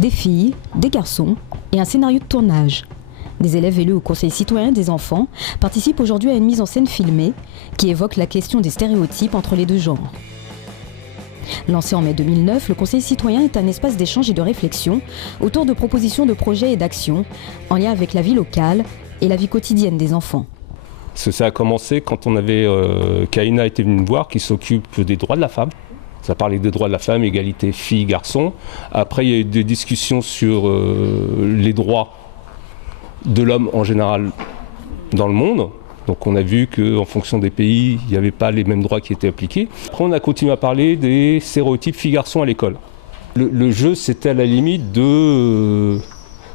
des filles, des garçons et un scénario de tournage. Des élèves élus au Conseil citoyen des enfants participent aujourd'hui à une mise en scène filmée qui évoque la question des stéréotypes entre les deux genres. Lancé en mai 2009, le Conseil citoyen est un espace d'échange et de réflexion autour de propositions de projets et d'actions en lien avec la vie locale et la vie quotidienne des enfants. Ça a commencé quand on avait Kaina était venue me voir, qui s'occupe des droits de la femme. Ça parlait des droits de la femme, égalité filles-garçons. Après, il y a eu des discussions sur les droits de l'homme en général dans le monde. Donc on a vu qu'en fonction des pays, il n'y avait pas les mêmes droits qui étaient appliqués. Après, on a continué à parler des stéréotypes filles-garçons à l'école. Le jeu, c'était à la limite de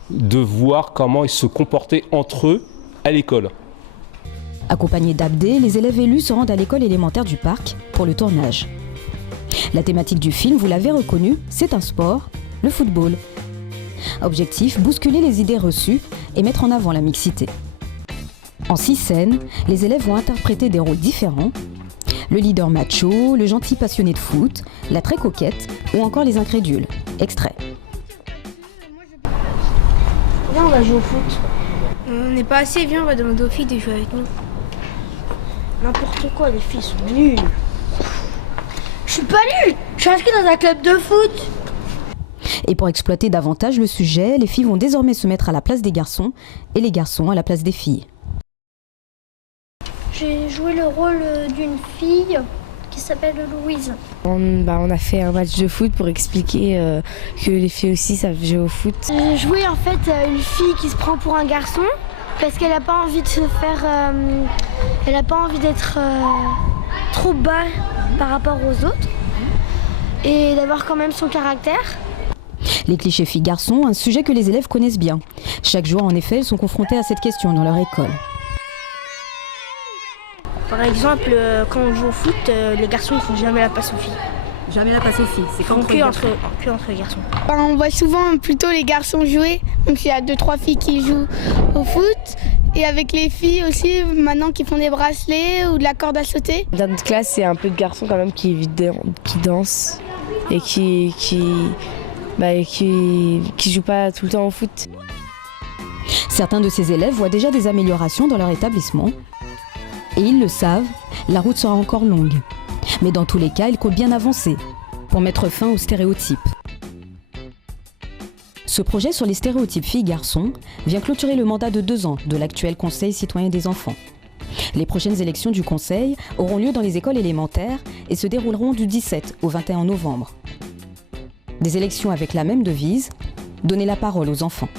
voir comment ils se comportaient entre eux à l'école. Accompagnés d'Abdé, les élèves élus se rendent à l'école élémentaire du parc pour le tournage. La thématique du film, vous l'avez reconnu, c'est un sport, le football. Objectif, bousculer les idées reçues et mettre en avant la mixité. En 6 scènes, les élèves vont interpréter des rôles différents. Le leader macho, le gentil passionné de foot, la très coquette ou encore les incrédules. Extrait. Viens, on va jouer au foot. On n'est pas assez, viens, on va demander aux filles de jouer avec nous. N'importe quoi, les filles sont nulles. Je suis pas nulle, je suis inscrite dans un club de foot. Et pour exploiter davantage le sujet, les filles vont désormais se mettre à la place des garçons et les garçons à la place des filles. J'ai joué le rôle d'une fille qui s'appelle Louise. On a fait un match de foot pour expliquer que les filles aussi savent jouer au foot. J'ai joué en fait une fille qui se prend pour un garçon parce qu'elle n'a pas envie de se faire... elle n'a pas envie d'être trop bas par rapport aux autres et d'avoir quand même son caractère. Les clichés filles-garçons, un sujet que les élèves connaissent bien. Chaque jour, en effet, ils sont confrontés à cette question dans leur école. Par exemple, quand on joue au foot, les garçons ne font jamais la passe aux filles. Jamais la passe aux filles, c'est quand Que entre les garçons. On voit souvent plutôt les garçons jouer, donc il y a 2-3 filles qui jouent au foot. Et avec les filles aussi, maintenant qui font des bracelets ou de la corde à sauter. Dans notre classe, c'est un peu de garçons quand même qui dansent et qui jouent pas tout le temps au foot. Certains de ces élèves voient déjà des améliorations dans leur établissement. Et ils le savent, la route sera encore longue. Mais dans tous les cas, il compte bien avancer pour mettre fin aux stéréotypes. Ce projet sur les stéréotypes filles-garçons vient clôturer le mandat de 2 ans de l'actuel Conseil citoyen des enfants. Les prochaines élections du Conseil auront lieu dans les écoles élémentaires et se dérouleront du 17 au 21 novembre. Des élections avec la même devise, donner la parole aux enfants.